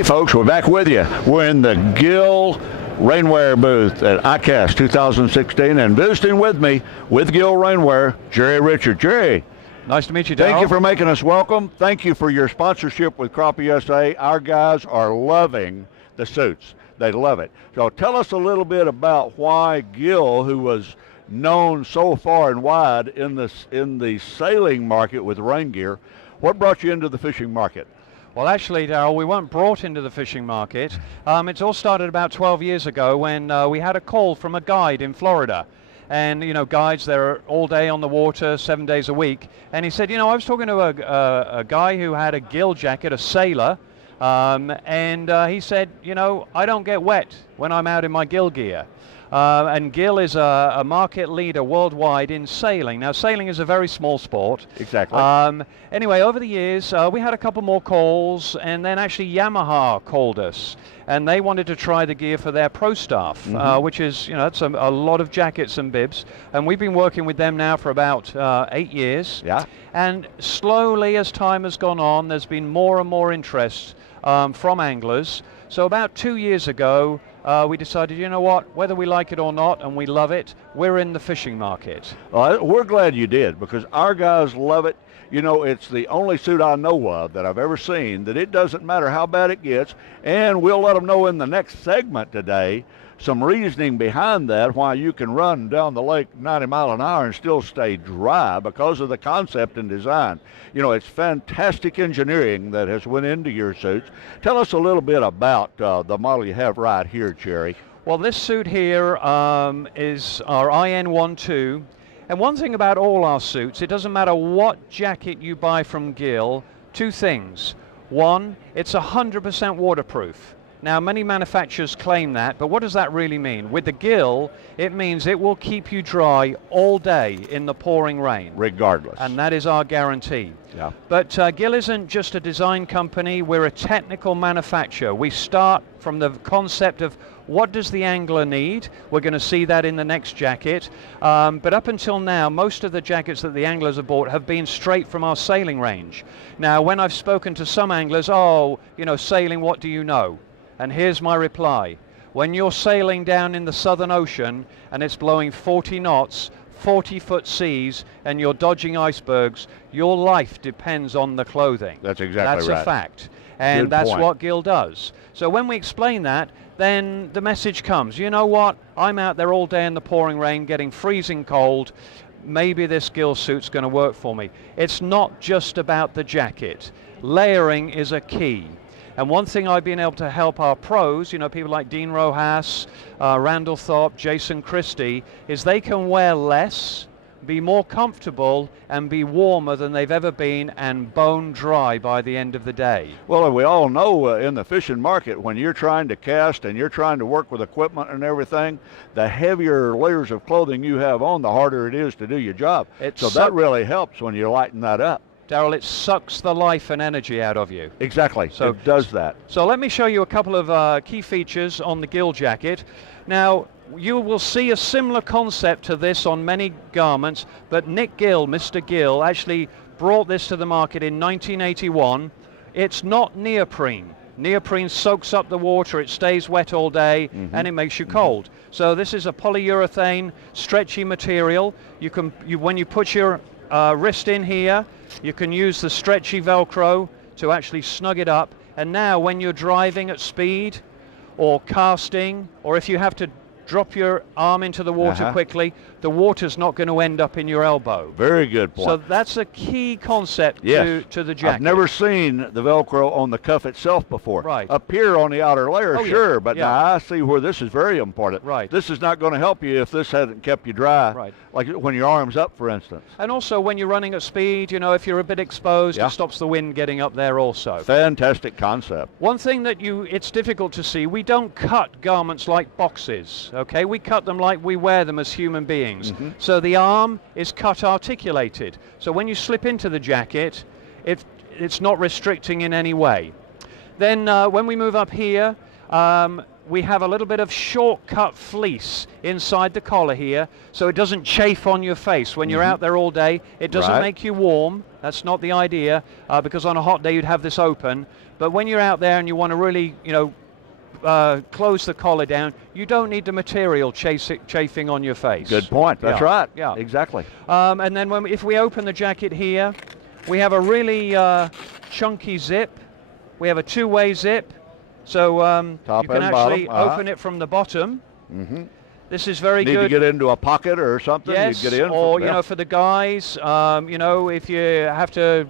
Hey folks, we're back with you. We're in the Gill Rainwear booth at ICAST 2016, and visiting with me with Gill Rainwear, Jerry Richard. Jerry, nice to meet you, Darryl. Thank you for making us welcome. Thank you for your sponsorship with Crappie USA. Our guys are loving the suits. They love it. So tell us a little bit about why Gill, who was known so far and wide in the sailing market with rain gear, what brought you into the fishing market? Well, actually, Darryl, we weren't brought into the fishing market. It's all started about 12 years ago when we had a call from a guide in Florida. And, you know, guides, they're all day on the water, 7 days a week. And he said, you know, I was talking to a guy who had a Gill jacket, a sailor, and he said, you know, I don't get wet when I'm out in my Gill gear. And Gill is a market leader worldwide in sailing. Now, sailing is a very small sport. Exactly. Anyway, over the years, we had a couple more calls, and then actually Yamaha called us, and they wanted to try the gear for their pro staff, which is, you know, it's a lot of jackets and bibs. And we've been working with them now for about 8 years. Yeah. And slowly, as time has gone on, there's been more and more interest from anglers. So about 2 years ago, we decided, you know what, whether we like it or not, and we love it, we're in the fishing market. Well, we're glad you did, because our guys love it. You know, it's the only suit I know of that I've ever seen that it doesn't matter how bad it gets, and we'll let them know in the next segment today some reasoning behind that, why you can run down the lake 90 miles an hour and still stay dry because of the concept and design. You know, it's fantastic engineering that has went into your suits. Tell us a little bit about the model you have right here, Jerry. Well, this suit here is our IN12. And one thing about all our suits, it doesn't matter what jacket you buy from Gill, two things. One, it's 100% waterproof. Now, many manufacturers claim that, but what does that really mean? With the Gill, it means it will keep you dry all day in the pouring rain. Regardless. And that is our guarantee. Yeah. But Gill isn't just a design company, we're a technical manufacturer. We start from the concept of what does the angler need? We're going to see that in the next jacket. But up until now, most of the jackets that the anglers have bought have been straight from our sailing range. Now, when I've spoken to some anglers, oh, you know, sailing, what do you know? And here's my reply. When you're sailing down in the Southern Ocean and it's blowing 40 knots, 40-foot seas, and you're dodging icebergs, your life depends on the clothing. That's exactly right. That's a fact. And Good that's point. what Gill does. So when we explain that, then the message comes, you know what? I'm out there all day in the pouring rain, getting freezing cold. Maybe this Gill suit's going to work for me. It's not just about the jacket. Layering is a key. And one thing I've been able to help our pros, you know, people like Dean Rojas, Randall Thorpe, Jason Christie, is they can wear less, be more comfortable, and be warmer than they've ever been, and bone dry by the end of the day. Well, we all know in the fishing market, when you're trying to cast and you're trying to work with equipment and everything, the heavier layers of clothing you have on, the harder it is to do your job. So that really helps when you lighten that up. Darryl, it sucks the life and energy out of you. Exactly, so it does that. So let me show you a couple of key features on the Gill jacket. Now, you will see a similar concept to this on many garments, but Nick Gill, Mr. Gill, actually brought this to the market in 1981. It's not neoprene. Neoprene soaks up the water, it stays wet all day, and it makes you cold. So this is a polyurethane, stretchy material. When you put your wrist in here, you can use the stretchy Velcro to actually snug it up. And now when you're driving at speed or casting, or if you have to drop your arm into the water quickly, the water's not going to end up in your elbow. Very good point. So that's a key concept to the jacket. I've never seen the Velcro on the cuff itself before. Right. Up here on the outer layer, sure, but now I see where this is very important. Right. This is not going to help you if this hadn't kept you dry, like when your arm's up, for instance. And also when you're running at speed, you know, if you're a bit exposed, it stops the wind getting up there also. Fantastic concept. One thing that it's difficult to see, we don't cut garments like boxes, okay? We cut them like we wear them as human beings. So the arm is cut articulated. So when you slip into the jacket, it's not restricting in any way. Then when we move up here, we have a little bit of shortcut fleece inside the collar here, so it doesn't chafe on your face when you're out there all day. It doesn't make you warm. That's not the idea, because on a hot day you'd have this open. But when you're out there and you want to really, close the collar down, you don't need the material chafing on your face. Good point. That's right. Yeah. Exactly. And then if we open the jacket here, we have a really chunky zip. We have a two-way zip. So Top you can and actually bottom. open it from the bottom. Mm-hmm. This is very Need good. to get into a pocket or something? Yes, You get in or from, for the guys, if you have to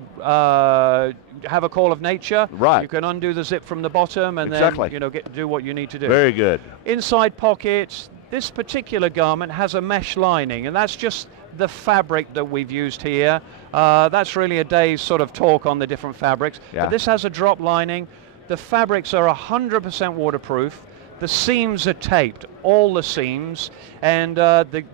have a call of nature, right. you can undo the zip from the bottom and exactly. then do what you need to do. Very good. Inside pockets, this particular garment has a mesh lining, and that's just the fabric that we've used here. That's really a day's sort of talk on the different fabrics. Yeah. But this has a drop lining. The fabrics are 100% waterproof. The seams are taped, all the seams, and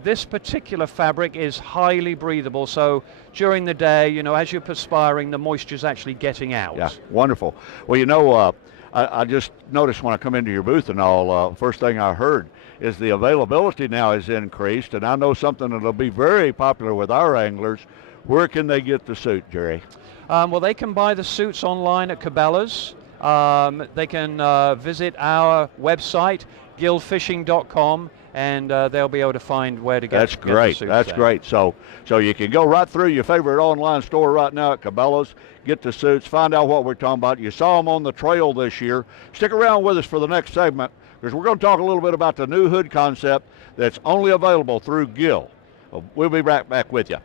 this particular fabric is highly breathable, so during the day, as you're perspiring, the moisture's actually getting out. Yeah, wonderful. Well, I just noticed when I come into your booth and all, first thing I heard is the availability now is increased, and I know something that'll be very popular with our anglers. Where can they get the suit, Jerry? Well, they can buy the suits online at Cabela's. They can visit our website, gillfishing.com, and they'll be able to find where to get. That's great. Get the suits That's there. great. So you can go right through your favorite online store right now at Cabela's, get the suits, find out what we're talking about. You saw them on the trail this year. Stick around with us for the next segment, because we're going to talk a little bit about the new hood concept that's only available through Gill. We'll be right back with you.